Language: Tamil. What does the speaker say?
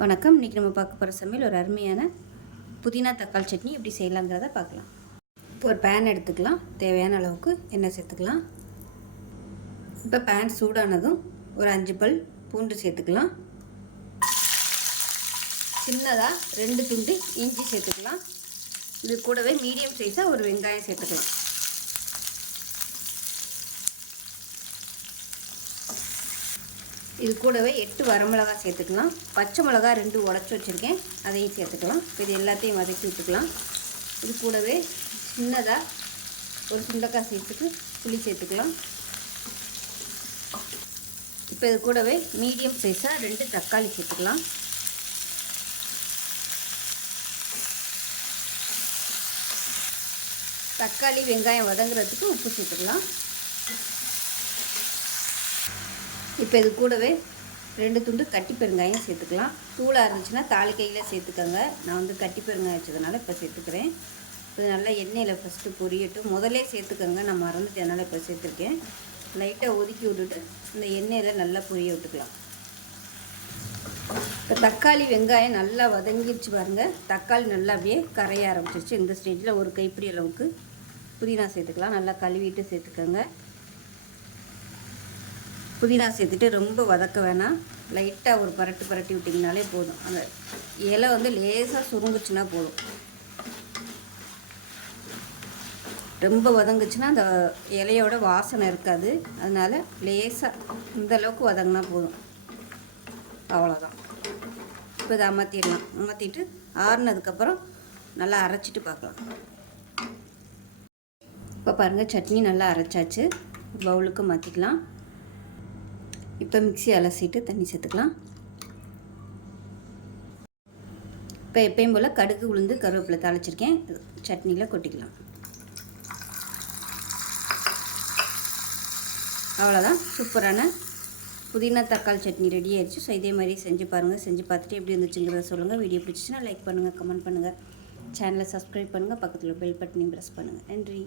வணக்கம். இன்றைக்கி நம்ம பார்க்க போகிற சமையல் ஒரு அருமையான புதினா தக்காளி சட்னி எப்படி செய்யலாங்கிறத பார்க்கலாம். இப்போ ஒரு பேன் எடுத்துக்கலாம். தேவையான அளவுக்கு எண்ணெய் சேர்த்துக்கலாம். இப்போ பேன் சூடானதும் ஒரு 5 பல் பூண்டு சேர்த்துக்கலாம். சின்னதாக 2 துண்டு இஞ்சி சேர்த்துக்கலாம். இது கூடவே மீடியம் சைஸாக ஒரு வெங்காயம் சேர்த்துக்கலாம். இது கூடவே 8 வரமிளகாய் சேர்த்துக்கலாம். பச்சை மிளகா 2 உடச்சி வச்சுருக்கேன், அதையும் சேர்த்துக்கலாம். இது எல்லாத்தையும் வதக்கி விட்டுக்கலாம். இது கூடவே சின்னதாக ஒரு சுண்டைக்காய் சேர்த்துட்டு புளி சேர்த்துக்கலாம். இப்போ இது கூடவே மீடியம் சைஸாக 2 தக்காளி சேர்த்துக்கலாம். தக்காளி வெங்காயம் வதங்குறதுக்கு உப்பு சேர்த்துக்கலாம். இப்போ இது கூடவே 2 துண்டு கட்டி பெருங்காயம் சேர்த்துக்கலாம். தூளாக இருந்துச்சுன்னா தாளிக்கையில் சேர்த்துக்கோங்க. நான் வந்து கட்டி பெருங்காயம் வச்சதுனால இப்போ சேர்த்துக்கிறேன். இது நல்லா எண்ணெயில் ஃபஸ்ட்டு பொரியட்டும். முதலே சேர்த்துக்கோங்க, நான் மறந்துட்டேனால இப்போ சேர்த்துருக்கேன். லைட்டாக ஒதுக்கி விட்டுட்டு இந்த எண்ணெயில் நல்லா பொரிய விட்டுக்கலாம். இப்போ தக்காளி வெங்காயம் நல்லா வதங்கிடுச்சு பாருங்கள். தக்காளி நல்லா அப்படியே கரைய ஆரம்பிச்சிருச்சு. இந்த ஸ்டேஜில் ஒரு கைப்பிடி அளவுக்கு புதினா சேர்த்துக்கலாம். நல்லா கழுவிட்டு சேர்த்துக்கோங்க. புதினா சேர்த்துட்டு ரொம்ப வதக்க வேணாம். லைட்டாக ஒரு பரட்டி விட்டிங்கனாலே போதும். அந்த இலை வந்து லேசாக சுருங்குச்சுன்னா போதும். ரொம்ப வதங்குச்சுன்னா அந்த இலையோட வாசனை இருக்காது. அதனால் லேசாக இந்தளவுக்கு வதங்கினா போதும். அவ்வளோதான். இப்போ இதை அமர்த்திடலாம். அமர்த்திட்டு ஆறுனதுக்கப்புறம் நல்லா அரைச்சிட்டு பார்க்கலாம். இப்போ பாருங்கள், சட்னி நல்லா அரைச்சாச்சு. பவுலுக்கு மாற்றிக்கலாம். இப்போ மிக்ஸி அலசிட்டு தண்ணி சேர்த்துக்கலாம். இப்போ எப்பயும் போல் கடுகு உளுந்து கருவேப்பிலை தாளிச்சிருக்கேன், சட்னியில் கொட்டிக்கலாம். அவ்வளோதான், சூப்பரான புதினா தக்காளி சட்னி ரெடி ஆயிடுச்சு. ஸோ இதே மாதிரி செஞ்சு பாருங்கள். செஞ்சு பார்த்துட்டு எப்படி இருந்துச்சுங்கிறத சொல்லுங்கள். வீடியோ பிடிச்சிச்சுன்னா லைக் பண்ணுங்கள், கமெண்ட் பண்ணுங்கள், சேனலை சப்ஸ்கிரைப் பண்ணுங்கள், பக்கத்தில் பெல் பட்டனையும் ப்ரெஸ் பண்ணுங்கள். நன்றி.